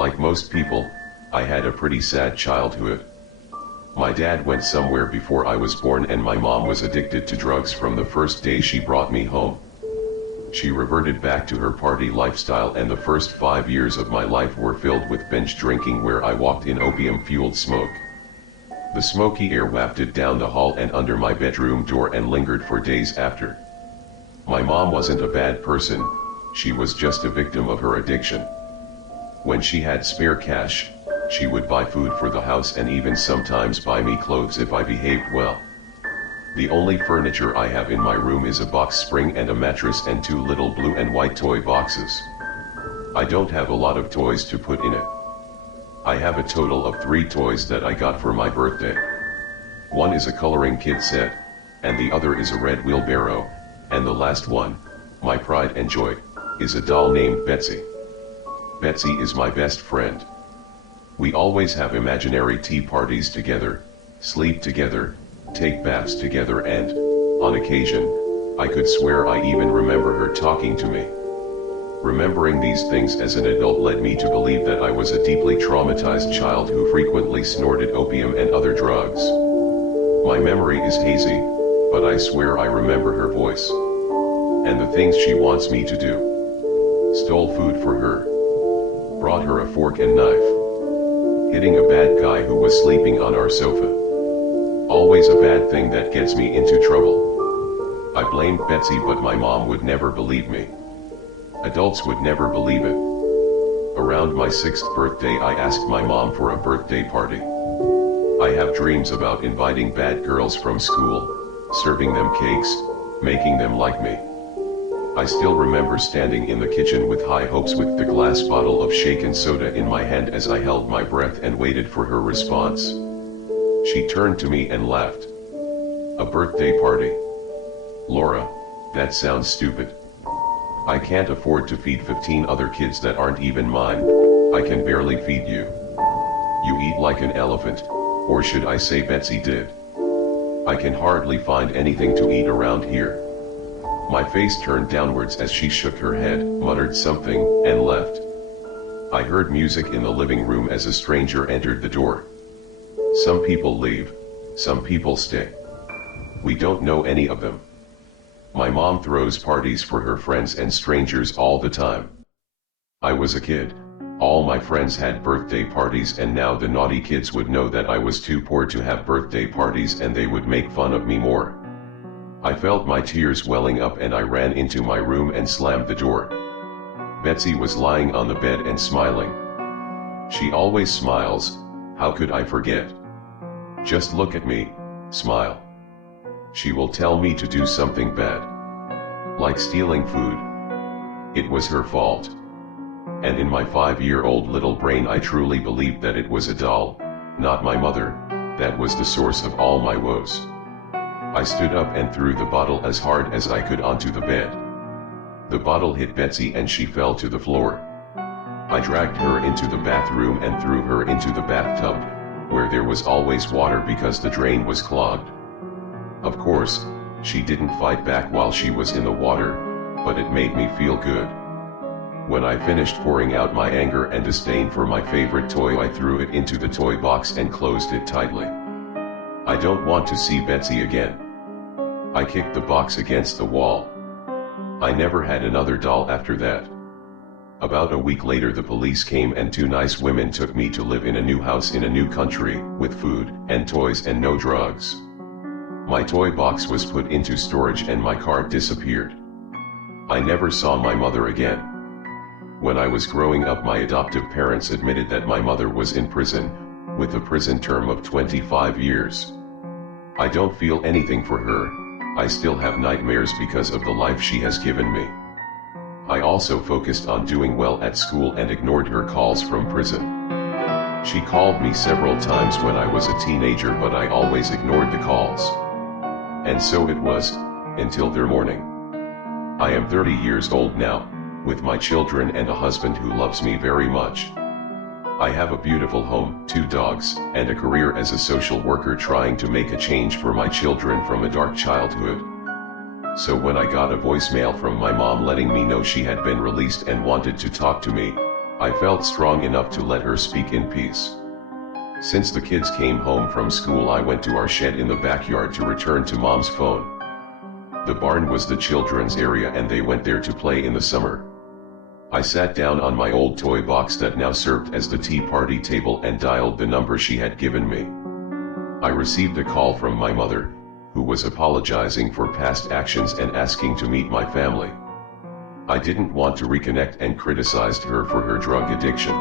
Like most people, I had a pretty sad childhood. My dad went somewhere before I was born and my mom was addicted to drugs from the first day she brought me home. She reverted back to her party lifestyle and the first 5 years of my life were filled with binge drinking where I walked in opium-fueled smoke. The smoky air wafted down the hall and under my bedroom door and lingered for days after. My mom wasn't a bad person, she was just a victim of her addiction. When she had spare cash, she would buy food for the house and even sometimes buy me clothes if I behaved well. The only furniture I have in my room is a box spring and a mattress and 2 little blue and white toy boxes. I don't have a lot of toys to put in it. I have a total of 3 toys that I got for my birthday. One is a coloring kit set, and the other is a red wheelbarrow, and the last one, my pride and joy, is a doll named Betsy. Betsy is my best friend. We always have imaginary tea parties together, sleep together, take baths together and, on occasion, I could swear I even remember her talking to me. Remembering these things as an adult led me to believe that I was a deeply traumatized child who frequently snorted opium and other drugs. My memory is hazy, but I swear I remember her voice. And the things she wants me to do. Stole food for her. Brought her a fork and knife. Hitting a bad guy who was sleeping on our sofa. Always a bad thing that gets me into trouble. I blamed Betsy but my mom would never believe me. Adults would never believe it. Around my 6th birthday I asked my mom for a birthday party. I have dreams about inviting bad girls from school, serving them cakes, making them like me. I still remember standing in the kitchen with high hopes with the glass bottle of shaken soda in my hand as I held my breath and waited for her response. She turned to me and laughed. A birthday party? Laura, that sounds stupid. I can't afford to feed 15 other kids that aren't even mine. I can barely feed you. You eat like an elephant, or should I say Betsy did. I can hardly find anything to eat around here. My face turned downwards as she shook her head, muttered something, and left. I heard music in the living room as a stranger entered the door. Some people leave, some people stay. We don't know any of them. My mom throws parties for her friends and strangers all the time. I was a kid, all my friends had birthday parties and now the naughty kids would know that I was too poor to have birthday parties and they would make fun of me more. I felt my tears welling up and I ran into my room and slammed the door. Betsy was lying on the bed and smiling. She always smiles, how could I forget? Just look at me, smile. She will tell me to do something bad. Like stealing food. It was her fault. And in my 5-year-old little brain I truly believed that it was a doll, not my mother, that was the source of all my woes. I stood up and threw the bottle as hard as I could onto the bed. The bottle hit Betsy and she fell to the floor. I dragged her into the bathroom and threw her into the bathtub, where there was always water because the drain was clogged. Of course, she didn't fight back while she was in the water, but it made me feel good. When I finished pouring out my anger and disdain for my favorite toy, I threw it into the toy box and closed it tightly. I don't want to see Betsy again. I kicked the box against the wall. I never had another doll after that. About a week later the police came and 2 nice women took me to live in a new house in a new country, with food and toys and no drugs. My toy box was put into storage and my card disappeared. I never saw my mother again. When I was growing up my adoptive parents admitted that my mother was in prison, with a prison term of 25 years. I don't feel anything for her, I still have nightmares because of the life she has given me. I also focused on doing well at school and ignored her calls from prison. She called me several times when I was a teenager but I always ignored the calls. And so it was, until their morning. I am 30 years old now, with my children and a husband who loves me very much. I have a beautiful home, 2 dogs, and a career as a social worker trying to make a change for my children from a dark childhood. So when I got a voicemail from my mom letting me know she had been released and wanted to talk to me, I felt strong enough to let her speak in peace. Since the kids came home from school, I went to our shed in the backyard to return to Mom's phone. The barn was the children's area and they went there to play in the summer. I sat down on my old toy box that now served as the tea party table and dialed the number she had given me. I received a call from my mother, who was apologizing for past actions and asking to meet my family. I didn't want to reconnect and criticized her for her drug addiction.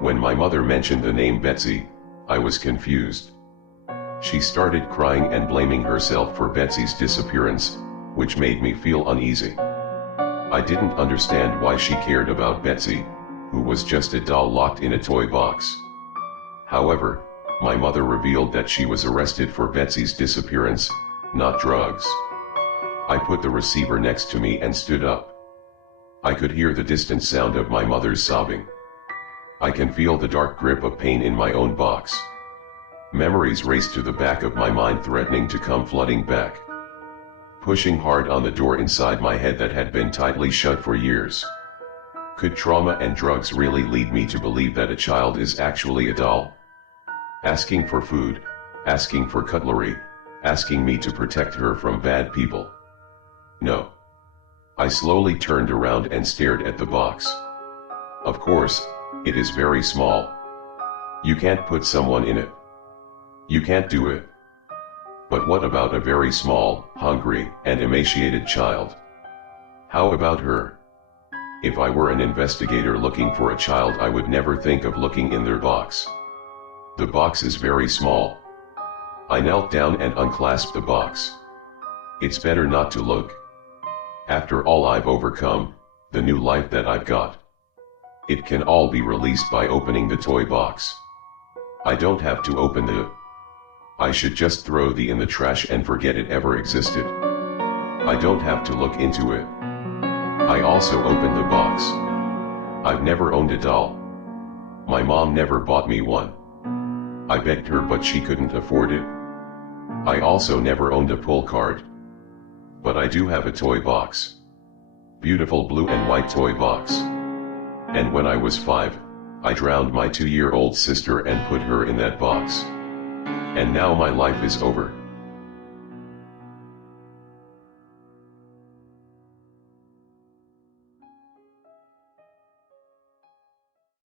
When my mother mentioned the name Betsy, I was confused. She started crying and blaming herself for Betsy's disappearance, which made me feel uneasy. I didn't understand why she cared about Betsy, who was just a doll locked in a toy box. However, my mother revealed that she was arrested for Betsy's disappearance, not drugs. I put the receiver next to me and stood up. I could hear the distant sound of my mother's sobbing. I can feel the dark grip of pain in my own box. Memories raced to the back of my mind, threatening to come flooding back, pushing hard on the door inside my head that had been tightly shut for years. Could trauma and drugs really lead me to believe that a child is actually a doll? Asking for food, asking for cutlery, asking me to protect her from bad people. No. I slowly turned around and stared at the box. Of course, it is very small. You can't put someone in it. You can't do it. But what about a very small, hungry, and emaciated child? How about her? If I were an investigator looking for a child, I would never think of looking in their box. The box is very small. I knelt down and unclasped the box. It's better not to look. After all I've overcome, the new life that I've got. It can all be released by opening the toy box. I don't have to open the... I should just throw the in the trash and forget it ever existed. I don't have to look into it. I also opened the box. I've never owned a doll. My mom never bought me one. I begged her but she couldn't afford it. I also never owned a pull card. But I do have a toy box. Beautiful blue and white toy box. And when I was 5, I drowned my 2-year-old sister and put her in that box. And now my life is over.